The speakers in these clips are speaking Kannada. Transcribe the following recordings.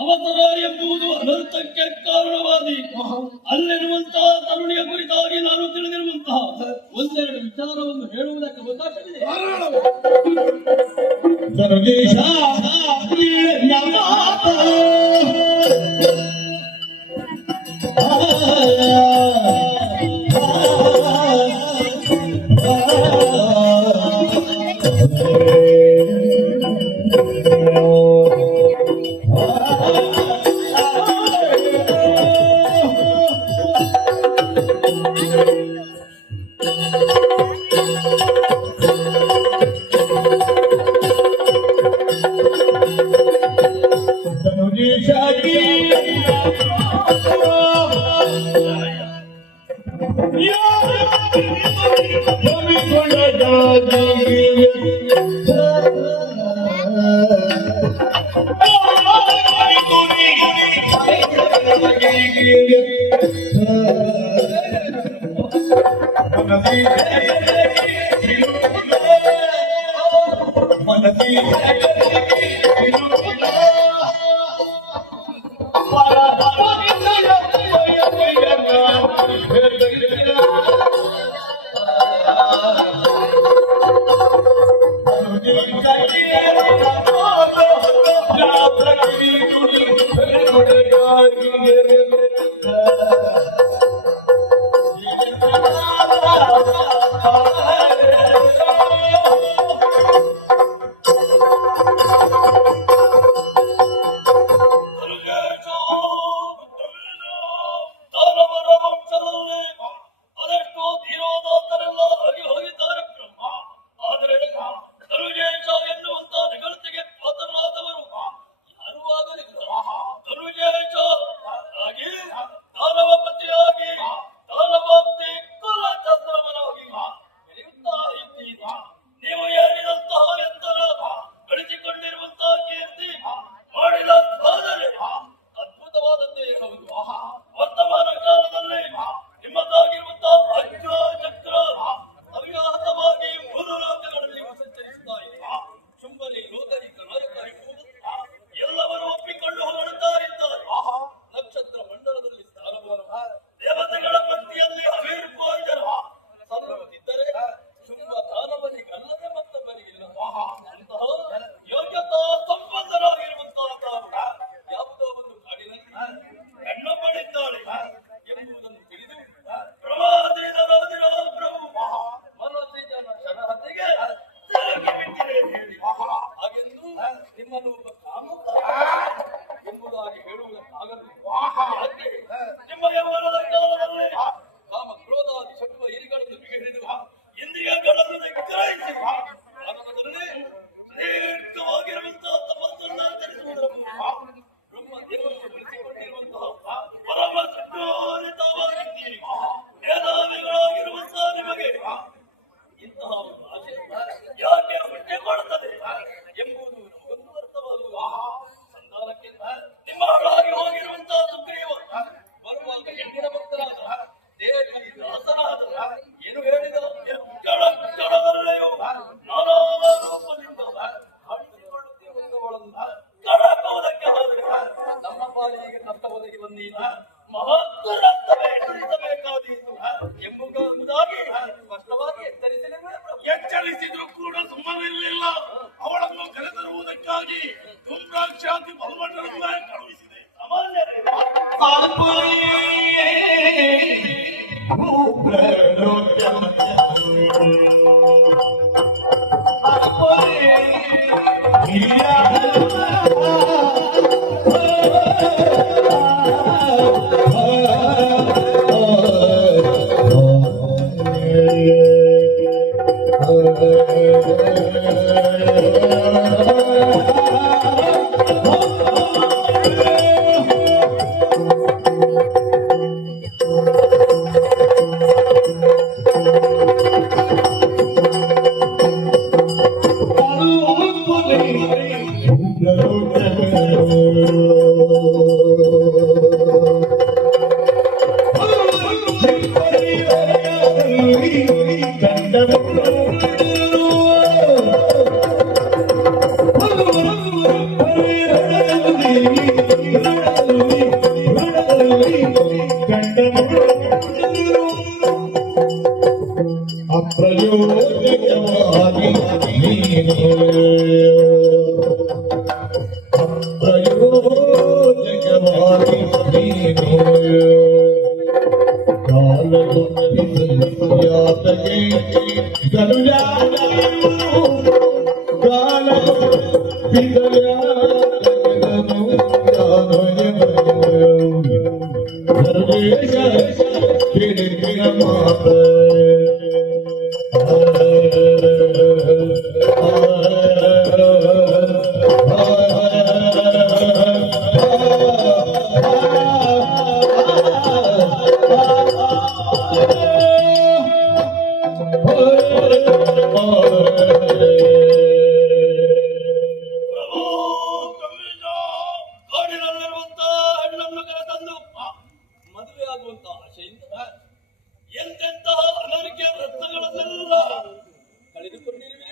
ಅವತಾರ ಎಂಬುದು ಅನರ್ಥಕ್ಕೆ ಕಾರಣವಾದಿ ಅಲ್ಲಿರುವಂತಹ ತರುಣಿಯ ಕುರಿತಾಗಿ ನಾನು ತಿಳಿದಿರುವಂತಹ ಒಂದೆರಡು ವಿಚಾರವನ್ನು ಹೇಳುವುದಕ್ಕೆ ಅವಕಾಶವಿದೆ. ಎಚ್ಚರಿಸಿದ್ರು ಕೂಡ ಸುಮ್ಮನಿರಲಿಲ್ಲ. ಅವಳನ್ನು ಕರೆತರುವುದಕ್ಕಾಗಿ ದುಮ್ರಾಕ್ಷಾತಿ ಬಲಮಂಡಲವೇ ಕಳುಹಿಸಿದೆ. ಅಪ್ರಯೋಜಕವಾಗಿ ನೀನು ಅಪ್ರಯೋಜಕವಾಗಿ ನೀನು ಕಾಲಗುಣವಿಸಯಾತಗೆ ಗರುಡಾನು ಕಾಲಗು ಬಿಗಯಾತಗನು ಸರ್ವೇಶ ಕಿರಿಕಿರ ಮಾತ ಎನ್ನುವಂತಹ ಆಶೆಯಿಂದ ಎಂತೆಂತಹ ಅನರ್ಘ್ಯ ರತ್ನಗಳನ್ನೆಲ್ಲ ಕಳೆದುಕೊಂಡಿರುವೆ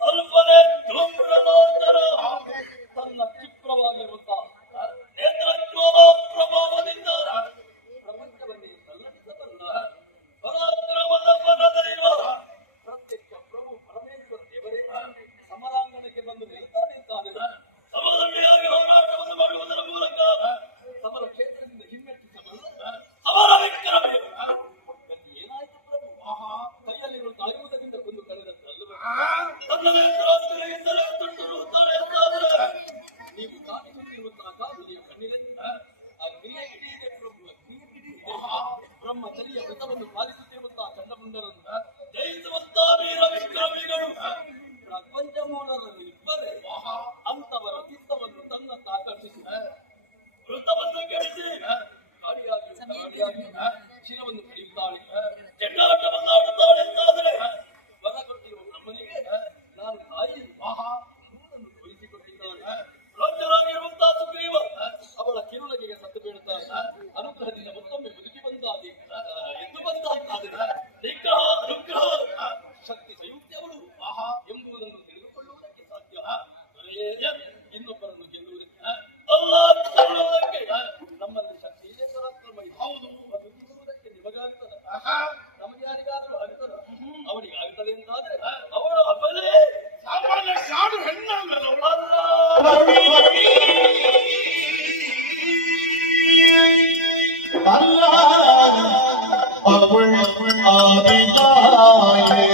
ಅಲ್ಪನೆ ಧೂಮ್ರಲೋಚನ ತನ್ನ ಕ್ಷಿಪ್ರವಾಗಿರುವಂತಹ ನೇತ್ರಜ್ವಾಲ ಪ್ರಭಾವದಿಂದ ಪ್ರಪಂಚವನ್ನೇ ತಲ್ಲಣಿಸಬಲ್ಲ ಪರಾಕ್ರಮದ ಪರದೈವ ಪ್ರತ್ಯಕ್ಷ ಪ್ರಭು ಪರಮೇಶ್ವರ ದೇವರೇ ಸಮರಾಂಗಣಕ್ಕೆ ಬಂದು ನಿಲ್ತಾನೆ. ಸಮರವಿಯಾಗಿ ಹೋರಾಟವನ್ನು ಮಾಡುವುದರ ಮೂಲಕ ಸಮರ ಕ್ಷೇತ್ರದಿಂದ ಹಿಮ್ಮೆಟ್ಟಿಸಬಲ್ಲ ಸಮರ ವಿಕ್ರಮೇ. ಏನಾಯ್ತು ಪ್ರಭು? ಕೈಯಲ್ಲಿರುವ ಕಾಯುವುದರಿಂದ ಕೊಂದು ಕಳೆದದ್ದಲ್ಲವೇ? ತನ್ನ ನೇತ್ರಾಂತರೆಯಿಂದಲೇ ತುಂಡುರುತ್ತಾನೆ ಎಂದಾದರೆ ನೀವು ಕಾಣಿಸುತ್ತಿರುವಂತಹ ಕಾವಿಲಿಯ ಕಣ್ಣಿದೆ ಅಗ್ನಿಯ ಕಿಡಿಯಿದೆ ಪ್ರಭು, ಅಗ್ನಿಯ ಕಿಡಿಯಿದೆ. ಬ್ರಹ್ಮಚರ್ಯ ವ್ರತವನ್ನು ಪಾಲಿಸುತ್ತಿರುವಂತಹ ಚಂಡಮುಂಡರನ್ನು ಜಯಿಸುವಂತಹ ವೀರ ವಿಕ್ರಮಿಗಳು ಪ್ರಪಂಚ ಮೂಲರಲ್ಲಿ ಇಬ್ಬರೇ. ಅಂತವರ ಚಿತ್ತವನ್ನು ತನ್ನತ್ತ ಆಕರ್ಷಿಸಿ ವೃತ್ತವನ್ನು ಕೆಡಿಸಿ ಕಾಡಿಯಾಗಿ ಶಿರವನ್ನು ಕಡಿಯುತ್ತಾಳೆ, ಚೆಂಡಾಟವನ್ನು ಆಡುತ್ತಾಳೆ ಎಂದಾದರೆ ಬರಗೊತ್ತಿರುವ ಬ್ರಹ್ಮನಿಗೆ ನಾನು ತಾಯಿ ಅನ್ನುವುದನ್ನು ತೋರಿಸಿಕೊಟ್ಟಿದ್ದಾಳೆ. ರಾಜ್ಯರಾಗಿರುವಂತಹ ಸುಗ್ರೀವ ಅವಳ ಕಿರುಲಗೆಗೆ ಸತ್ತು ಬೀಳುತ್ತಾಳೆ. ಅನುಗ್ರಹದಿಂದ ಮತ್ತೊಮ್ಮೆ ಬದುಕಿ ಬಂದಾಗಿ ಎದ್ದು ಬಂದಾದರೆ ನಿಗ್ರಹ ಅನುಗ್ರಹ ಶಕ್ತಿ ಸಂಯುಕ್ತಿ ಅವಳು ಎಂಬುದನ್ನು ತಿಳಿದುಕೊಳ್ಳುವುದಕ್ಕೆ ಸಾಧ್ಯ. ಇನ್ನೊಬ್ಬರನ್ನು ಗೆಲ್ಲುವುದಕ್ಕೆ ಅಲ್ಲ ಗೆಲ್ಲುವುದಕ್ಕೆ ನಮ್ಮಲ್ಲಿ ಶಕ್ತಿ ಇದೆ, ಪರಾಕ್ರಮ ಇದೆ. ಹೌದು, ಅದು ಗೆಲ್ಲುವುದಕ್ಕೆ ನಿಮಗಾಗುತ್ತದೆ, ನಮಗೆ ಯಾರಿಗಾದರೂ ಆಗುತ್ತದೆ. ಅವನಿಗೆ ಆಗುತ್ತದೆ ಎಂದಾದರೆ ಅವಳು ಅಬಲೆ ಸಾಮಾನ್ಯ ಕಾಡು ಹೆಣ್ಣಲ್ಲ ಅಲ್ಲ. ಅವಳ ಆದಿತಾಯೇ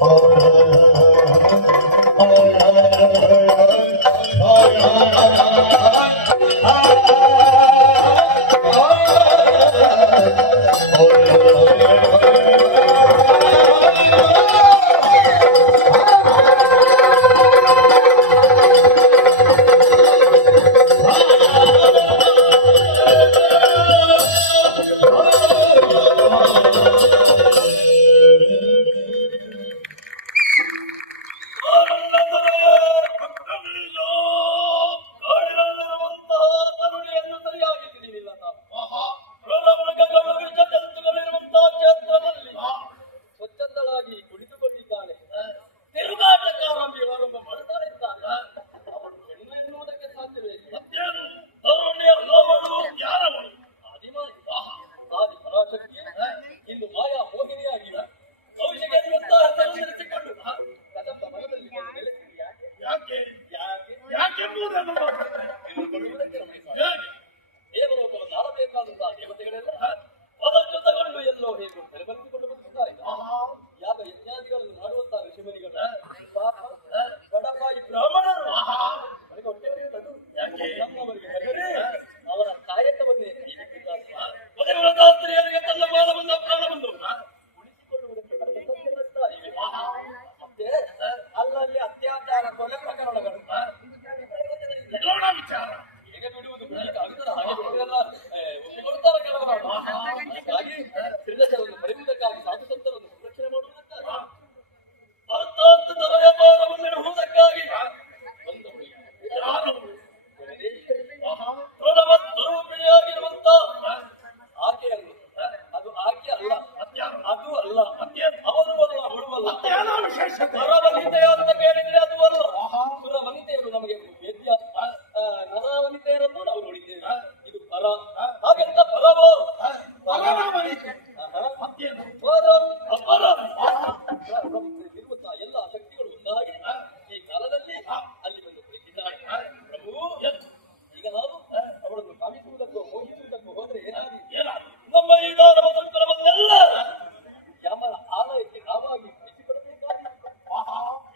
Oh, ಸುಖವಾಗಿ ಕುಳಿತುಕೊಂಡಿದ್ದಾಳೆ. ತಿರುಗಾಟಕ್ಕಾರಂಭಿ ಆರಂಭ ಮಾಡ್ತಾ ಇದ್ದಾನೆ. ಅವಳು ಹೆಣ್ಣು ಎನ್ನುವುದಕ್ಕೆ ಸಾಧ್ಯವೇ ಇಲ್ಲ. ಮತ್ತೇನು ತರುಣಿಯ ಲೋವಳು ಯಾರವಳು? ಆದಿಮಾಗಿ ಆದಿ ಪರಾಶಕ್ತಿ ಇಂದು ಮಾಯಾ ಮೋಹಿನಿಯಾಗಿವೆ. ಕೌಶಿಕನಿರುವಂತಹ ಹೆಸರಿಸಿಕೊಂಡು ಕದಂಬ ಮರದಲ್ಲಿ ಬಂದು ನೆಲೆಸಿದೆ. ಯಾಕೆ ಯಾಕೆ ಯಾಕೆಂಬುದನ್ನು ತಿಳಿದುಕೊಳ್ಳುವುದಕ್ಕೆ ನಮಗೆ ಸಾಧ್ಯ. ಹೇಗೆ ದೇವಲೋಕವನ್ನು ಆಳಬೇಕಾದಂತಹ ದೇವತೆಗಳೆಲ್ಲ ಪದಚ್ಯುತಗೊಂಡು ಎಲ್ಲೋ ಹೇಗೂ ನೆಲೆಬರಿಸಿಕೊಂಡು ಬರುತ್ತಿದ್ದಾರೆ. ಯಾಗ ಯಜ್ಞಾದಿಗಳನ್ನು ಮಾಡುವಂತಹ ಋಷಿಮುನಿಗಳು ಪಾಪ ಬಡಪಾಯಿ ಬ್ರಾಹ್ಮಣರು ಅವರಿಗೆ ಹೊಟ್ಟೆ ಉರಿಯುವುದು. ನಮ್ಮವರಿಗೆ ಹೆದರಿ ಅವರ ಕಾಯಕವನ್ನೇ ಕೈಬಿಟ್ಟಿದ್ದಾರೆ. ಪತಿವ್ರತಾಸ್ತ್ರೀಯರಿಗೆ ತನ್ನ ಮಾನವನ್ನು ಪ್ರಾಣವನ್ನು ಉಳಿಸಿಕೊಳ್ಳುವುದಕ್ಕೆ ಸತ್ಯ ಬರ್ತಾ ಇವೆ. ಮತ್ತೆ ಅಲ್ಲಲ್ಲಿ ಅತ್ಯಾಚಾರ ಕೊಲೆ ಪ್ರಕರಣಗಳು ನೋಡ ವಿಚಾರ ಹೇಗೆ ಬಿಡುವುದು ಬಿಡಲಿಕ್ಕೆ ಆಗುತ್ತದೆ. ಹಾಗೆ ಬಿಡುವುದೆಲ್ಲ ಒಪ್ಪಿಕೊಳ್ತಾರೆ ಕೆಲವರು. ಹಾಗಾಗಿ ತ್ರಿದಶವನ್ನು ಬರೆಯುವುದಕ್ಕಾಗಿ ಸಾಧು ಸಂತರನ್ನು ಸಂರಕ್ಷಣೆ ಮಾಡುವುದಕ್ಕಾಗಿ ಅರ್ಥಾತ್ ತಲೆಯ ಭಾರವನ್ನು ಇಡುವುದಕ್ಕಾಗಿ ಬಂದವರು ಯಾರವರು? ಸ್ವರೂಪಿಣಿಯಾಗಿರುವಂತ ಆಕೆಯನ್ನು ಅದು ಆಕೆ ಅಲ್ಲ, ಅದು ಅಲ್ಲ, ಅವರು ಅಲ್ಲ, ಹುಡುವಲ್ಲ. ಮತ್ತೇನೋ ವಿಶೇಷತೆ? ನರವನಿತೆಯ ಅಂತ ಕೇಳಿದ್ರೆ ಅದು ಅಲ್ಲ. ಸುರವನಿತೆಯರು ನಮಗೆ ವೇದ್ಯ, ನರವನಿತೆಯರನ್ನು ನಾವು ನೋಡಿದ್ದೇವೆ. ಇದು ಪರ. ಹಾಗೆಂತ ಪರವೋ ಪರವನಿತೆ. ಮತ್ತೇನು ಪರಂ ಅಪರ ಇರುವಂತಹ ಎಲ್ಲ ಶಕ್ತಿಗಳು ಒಂದಾಗಿ ಈ ಕಾಲದಲ್ಲಿ ಅಲ್ಲಿ ಬಂದು ಕುಳಿತಿದ್ದಾರೆ. ಪ್ರಭು ಈಗ ನಾವು ಅವಳನ್ನು ಕಾಮಿಸುವುದಕ್ಕೋ ಮೋಹಿಸುವುದಕ್ಕೋ ಹೋದ್ರೆ ಏನಾದ್ರು ನಮ್ಮ ಈ ದಾನವ ಸಂಕಲವನ್ನೆಲ್ಲ ಯಮನ ಆಲಯಕ್ಕೆ ನಾವಾಗಿ ಬಿಡಿಸಿಕೊಡಬೇಕಾಗಿ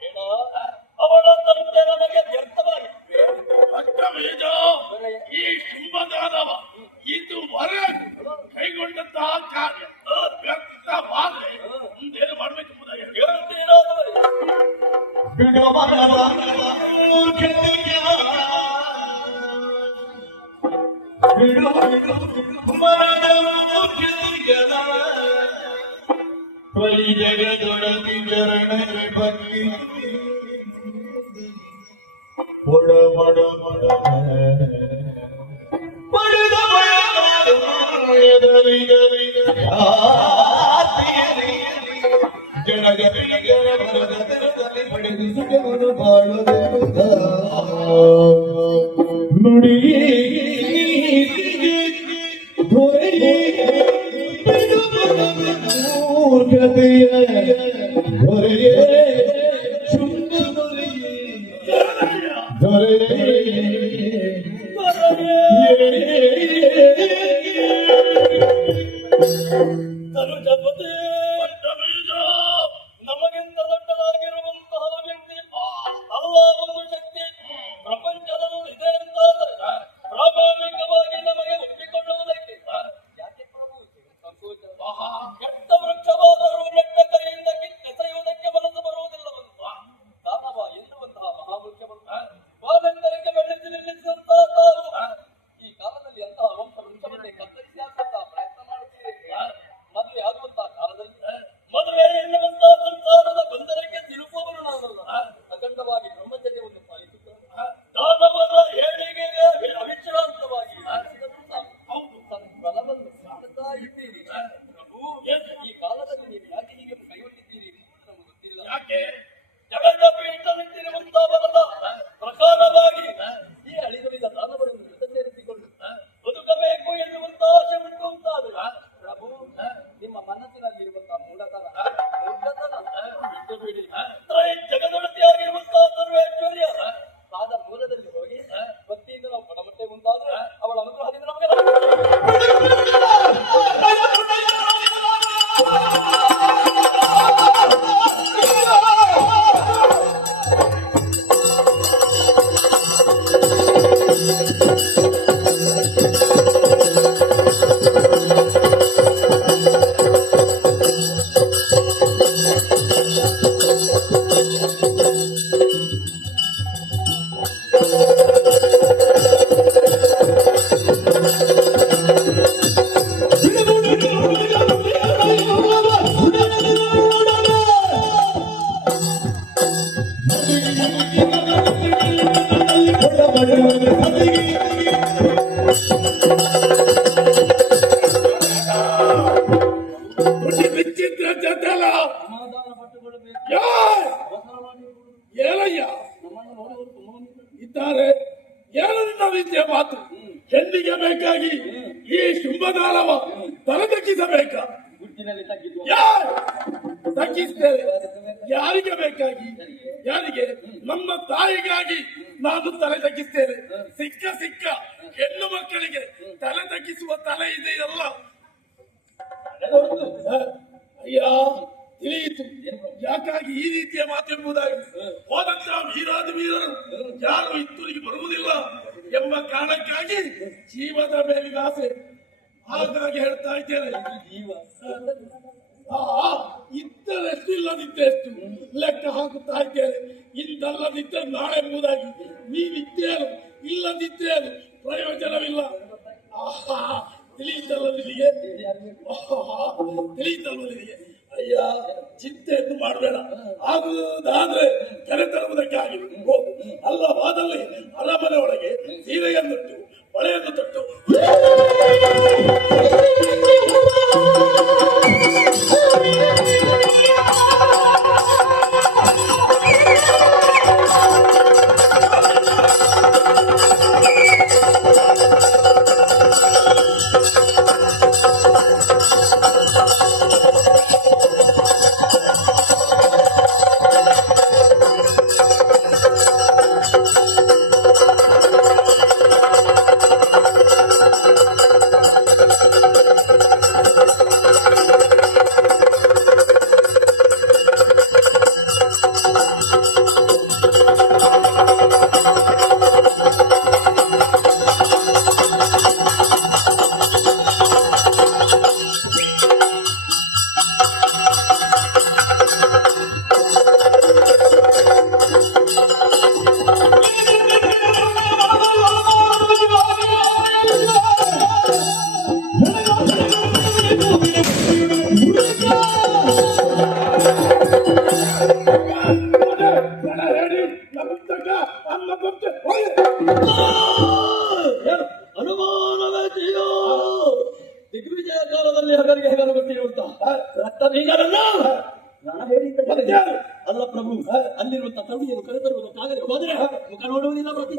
ಬೇಡ. ಅವಳ ತಂದೆ ನಮಗೆ ವ್ಯರ್ಥವಾಗಿ ಅಷ್ಟಬೀಜ ಈ ಶುಂಭದಾನವ ಇದುವರೆಗೂ ಕೈಗೊಂಡಂತಹ ಕಾರ್ಯ ವ್ಯರ್ಥವಾದ್ರೆ ಮುಂದೇನು ಮಾಡಬೇಕೆಂಬುದಾಗಿ ಹೇಳಿ. ಹೇಳ್ತೀರಾದರೆ ಬಿಡುಮನದ ಮೂರ್ಖತೆಯ ಮನದ ಮೂರ್ಖತೆಯ ಬಲಿ ಜಗದೊಡತಿ ಚರಣಕ್ಕೆ ಭಕ್ತಿ ಒಡ ಮಡ ಮಡ ಪಡೆದ ಜನಗರಿಗೆ ಪಡೆದು ಸುಖವನ್ನು ಬಾಳುವುದ ನುಡಿಯೇ ಮೂರ್ಖತೆಯ ದೊರೆಯೇ ಶುಂಭ ದೊರೆಯೇ ತನುಜಪತಿ ನಮಗಿಂತ ದೊಡ್ಡದಾಗಿರುವಂತಹ ವ್ಯಕ್ತಿ ಅಲ್ಲ ಒಂದು ಶಕ್ತಿ ಪ್ರಪಂಚದಲ್ಲಿ ಇದೆ ಅಂತಾದರೆ ಪ್ರಾಮಾಣಿಕವಾಗಿ ನಮಗೆ ಒಪ್ಪಿಕೊಳ್ಳುವುದಕ್ಕೆ ಯಾಕೆ ಪ್ರಭು ಸಂಕೋಚ? ಕೆಟ್ಟ ವೃಕ್ಷವಾದರೂ ನೆಟ್ಟ ಕೈಯಿಂದ ಎಸೆಯುವುದಕ್ಕೆ ಮನಸ್ಸು ಬರುವುದಿಲ್ಲವಂತ ದಾನವ ಎನ್ನುವಂತಹ ಮಹಾವೃಕ್ಷವನ್ನು ವಾಲೆಂದರಿಗೆ ಬೆಳೆಸಿ ನಿಲ್ಲಿಸಿದಂತಹ ತಾವು ಈ ಕಾಲದಲ್ಲಿ ಅಂತಹ ವಂಶ ವೃಕ್ಷವನ್ನೇ ಕತ್ತರಿಸಿ ಹಾಕುವಂತಹ ಪ್ರಯತ್ನ ಮಾಡುತ್ತೀರಿ. ಮದುವೆ ಆಗುವಂತಹ ಕಾಲದಲ್ಲಿ ಮದುವೆ ಎನ್ನುವಂತಹ ಸಂಸಾರದ ಬಂಧನಕ್ಕೆ ಸಿಲುಕುವವರು ನಾವಲ್ಲ. ಅಖಂಡವಾಗಿ ಬ್ರಹ್ಮಚರ್ಯವನ್ನು ಪಾಲಿಸುತ್ತಾರೆ. ದಾನವರ ಏಳಿಗೆಗೆ ಅವಿಶ್ರಾಂತವಾಗಿ ಹೌದು ಬಲವನ್ನು ಕಾಣುತ್ತಾ ಇದ್ದೀರಿ. ಪ್ರಭು ಈ ಕಾಲದಲ್ಲಿ ನೀವು ಯಾಕೆ ಹೀಗೆ ಕೈಗೊಂಡಿದ್ದೀರಿ ಎನ್ನುವುದು ನಮಗೆ ಗೊತ್ತಿಲ್ಲ. ಯಾಕೆ ಜಗದ ಪೀಠ ನಿಂತಿರುವಂತಹ ಬಲದ ಪ್ರಕಾರವಾಗಿ ಈ ಅಳಿದುಳಿದ ದಾನವರನ್ನು ಜೊತೆ ಸೇರಿಸಿಕೊಂಡು ಬದುಕಬೇಕು ಎನ್ನುವಂತಹ ಆಸೆ ಉಂಟು ಅಂತಾದ್ರೆ ಪ್ರಭು ನಿಮ್ಮ ಮನಸ್ಸಿನಲ್ಲಿರುವಂತಹ ಮೂಢತನ ಮೂರ್ಖತನ ಬಿಟ್ಟು ಬಿಡಿ. ಜಗದೊಡತಿಯಾಗಿರುವಂತಹ ಸರ್ವೇಶ್ವರ್ಯ ಪಾದ ಮೂಲದಲ್ಲಿ ಹೋಗಿ ಭಕ್ತಿಯಿಂದ ನಾವು ಪಡಮಟ್ಟೆ ಮುಂದಾದ್ರೆ ಅವಳ ಅನುಗ್ರಹದಿಂದ ನಮಗೆ ವಿಚಿತ್ರ ಜತಲ ಸಮಾಧಾನ ತೆಗೆದುಕೊಳ್ಳಬೇಕು. ಯಾರ್? ಅವಸರ ಮಾಡಿ ಏನಯ್ಯ ನಮ್ಮನ್ನು ನೋಡುವವರು ತುಂಬಾ ಮಂದಿ ಇದ್ದಾರೆ. ಇದ್ದಾರೆ. ಏನು ನಿನ್ನ ರೀತಿಯ ಮಾತು? ಹೆಣ್ಣಿಗೆ ಬೇಕಾಗಿ ಈ ಶುಂಭದಾನವ ತಲೆ ತಗ್ಗಿಸಬೇಕ? ಗುಟ್ಟಿನಲ್ಲಿ ತಗ್ಗಿದ್ದು ಯಾರು ತಗ್ಗಿಸ್ತೇವೆ? ಯಾರಿಗೆ ಬೇಕಾಗಿ? ಯಾರಿಗೆ? ನಮ್ಮ ತಾಯಿಗಾಗಿ ನಾನು ತಲೆ ತಗ್ಗಿಸ್ತೇನೆ. ಸಿಕ್ಕ ಸಿಕ್ಕ ಹೆಣ್ಣು ಮಕ್ಕಳಿಗೆ ತಲೆ ತಗ್ಗಿಸುವ ತಲೆ ಇದೆಯಲ್ಲ. ಅಯ್ಯ ತಿಳಿಯಿತು ಯಾಕಾಗಿ ಈ ರೀತಿಯ ಮಾತೆಂಬುದಾಗಿ. ಹೋದಂತ ವೀರಾದಿ ವೀರರು ಯಾರು ಇತ್ತೂರಿಗೆ ಬರುವುದಿಲ್ಲ ಎಂಬ ಕಾರಣಕ್ಕಾಗಿ ಜೀವದ ಮೇಲಿನ ಆಸೆ. ಹಾಗಾಗಿ ಹೇಳ್ತಾ ಇದ್ದೇನೆ, ಜೀವ ಇದ್ದರೆಷ್ಟು ಇಲ್ಲದಿದ್ದೆಷ್ಟು ಲೆಕ್ಕ ಹಾಕುತ್ತಾ ಇದ್ದೇನೆ. ಇಂದಲ್ಲದಿದ್ದರೆ ನಾಳೆ ಎಂಬುದಾಗಿ. ನೀವಿದ್ದೇನು ಇಲ್ಲದಿದ್ದೇನು ಪ್ರಯೋಜನವಿಲ್ಲ. ತಿಳಿಯುತ್ತಲ್ಲ ನಿನಗೆ? ತಿಳಿಯುತ್ತಲ್ವ ನಿನಗೆ? ಅಯ್ಯ ಚಿಂತೆಯನ್ನು ಮಾಡಬೇಡ. ಆಗುವುದಾದ್ರೆ ಕರೆ ತರುವುದಕ್ಕಾಗಿ ಹೋಗು. ಅಲ್ಲವಾದಲ್ಲಿ ಅರಮನೆ ಒಳಗೆ ಸೀರೆಯನ್ನುಟ್ಟು ಬಳೆಯನ್ನು ತೊಟ್ಟು ಅನುಮಾನವೇತಿಯೋ ದಿಗ್ವಿಜಯ ಕಾಲದಲ್ಲಿ ಹಗರಿಗೆ ಹೆಗಲು ಗೊತ್ತಿರುವಂತ ರಕ್ತ ಬೀಗರಲ್ಲ ರಣ ಹೇಳಿದ್ದ ಅಲ್ಲ ಪ್ರಭು. ಅಲ್ಲಿರುವಂತ ಕವಿಯನ್ನು ಕರೆತರುವುದಕ್ಕಾಗದೆ ಹೋದರೆ ಮುಖ ನೋಡುವುದಿಲ್ಲ. ಪ್ರತಿ